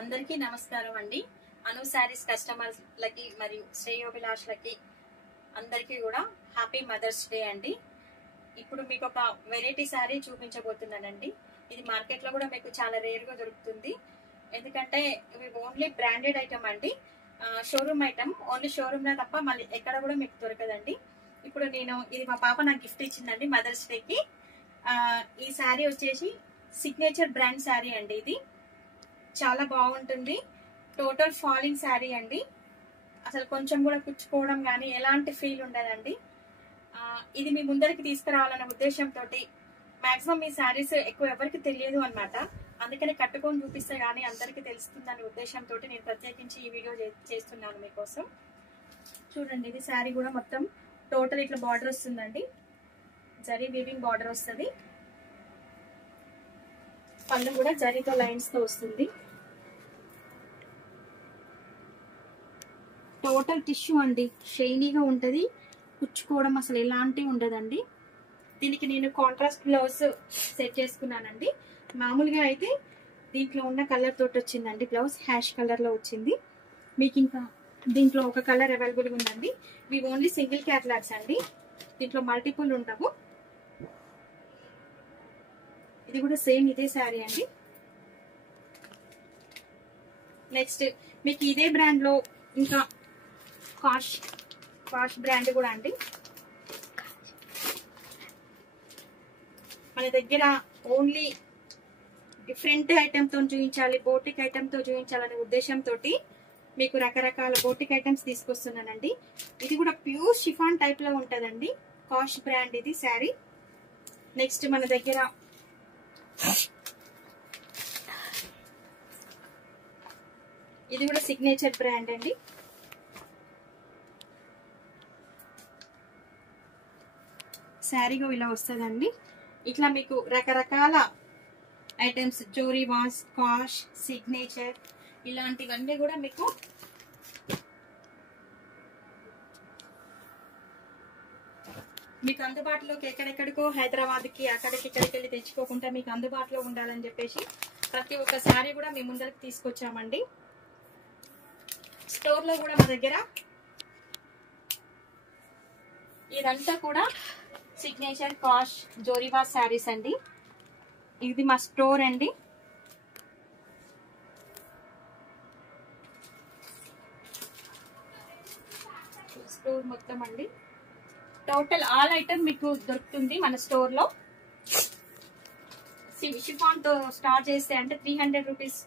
అందరికీ నమస్కారం అండి. అను శారీస్ కస్టమర్లకి మరియు శ్రేయోభిలాషులకి అందరికీ కూడా హ్యాపీ మదర్స్ డే అండి. ఇప్పుడు మీకు ఒక వెరైటీ శారీ చూపించబోతున్నానండి. ఇది మార్కెట్ లో కూడా మీకు చాలా రేర్ గా దొరుకుతుంది. ఎందుకంటే ఇవి ఓన్లీ బ్రాండెడ్ ఐటమ్ అండి, షోరూమ్ ఐటమ్. ఓన్లీ షోరూమ్ లో తప్ప మళ్ళీ ఎక్కడ కూడా మీకు దొరకదండి. ఇప్పుడు ఇది మా పాప నాకు గిఫ్ట్ ఇచ్చిందండి మదర్స్ డేకి. ఈ శారీ వచ్చేసి సిగ్నేచర్ బ్రాండ్ శారీ అండి. ఇది చాలా బాగుంటుంది. టోటల్ ఫాలింగ్ శారీ అండి. అసలు కొంచెం కూడా కుచ్చుకోవడం కానీ ఎలాంటి ఫీల్ ఉండదండి. ఇది మీ ముందరికి తీసుకురావాలన్న ఉద్దేశంతో మాక్సిమం ఈ శారీస్ ఎక్కువ ఎవరికి తెలియదు అనమాట. అందుకని కట్టుకొని చూపిస్తే గానీ అందరికి తెలుస్తుందనే ఉద్దేశంతో నేను ప్రత్యేకించి ఈ వీడియో చేస్తున్నాను మీకోసం. చూడండి, ఇది శారీ కూడా మొత్తం టోటల్ ఇట్లా బార్డర్ వస్తుందండి. జరీ వీవింగ్ బార్డర్ వస్తుంది. పళ్ళు కూడా జరీతో లైన్స్ తో వస్తుంది. టోటల్ టిష్యూ అండి, షైనీగా ఉంటది. కుచ్చుకోవడం అసలు ఎలాంటివి ఉండదండి. దీనికి నేను కాంట్రాస్ట్ బ్లౌజ్ సెట్ చేసుకున్నానండి. మామూలుగా అయితే దీంట్లో ఉన్న కలర్ తోటి వచ్చిందండి. బ్లౌజ్ హ్యాష్ కలర్ లో వచ్చింది. మీకు ఇంకా దీంట్లో ఒక కలర్ అవైలబుల్ ఉందండి. ఇవి ఓన్లీ సింగిల్ క్యాటలాగ్స్ అండి, దీంట్లో మల్టిపుల్ ఉండవు. ఇది కూడా సేమ్ ఇదే శారీ అండి. నెక్స్ట్ మీకు ఇదే బ్రాండ్ లో ఇంకా కాష్ బ్రాండ్ కూడా అండి. మన దగ్గర ఓన్లీ డిఫరెంట్ ఐటమ్ తో చూపించాలి, బోటిక్ ఐటమ్ తో చూపించాలనే ఉద్దేశంతో మీకు రకరకాల బోటిక్ ఐటమ్స్ తీసుకొస్తున్నానండి. ఇది కూడా ప్యూర్ షిఫాన్ టైప్ లో ఉంటదండి. కాష్ బ్రాండ్ ఇది శారీ. నెక్స్ట్ మన దగ్గర ఇది కూడా సిగ్నేచర్ బ్రాండ్ అండి. శారీగా ఇలా వస్తుందండి. ఇట్లా మీకు రకరకాల ఐటమ్స్, జోరీ వాస్, కాష్, సిగ్నేచర్ ఇలాంటివన్నీ కూడా మీకు అందుబాటులోకి ఎక్కడెక్కడికో హైదరాబాద్కి అక్కడికి ఇక్కడికి వెళ్ళి తెచ్చుకోకుండా మీకు అందుబాటులో ఉండాలని చెప్పేసి ప్రతి ఒక్క శారీ కూడా మీ ముందరికి తీసుకొచ్చామండి. స్టోర్ లో కూడా మా దగ్గర ఇదంతా కూడా సిగ్నేచర్, కాష్, జోరీవాస్ శారీస్ అండి. ఇది మా స్టోర్ అండి. స్టోర్ మొత్తం అండి. టోటల్ ఆల్ ఐటమ్ మీకు దొరుకుతుంది మన స్టోర్ లో. షిఫాన్ తో స్టార్ట్ చేస్తే అంటే 300 రూపీస్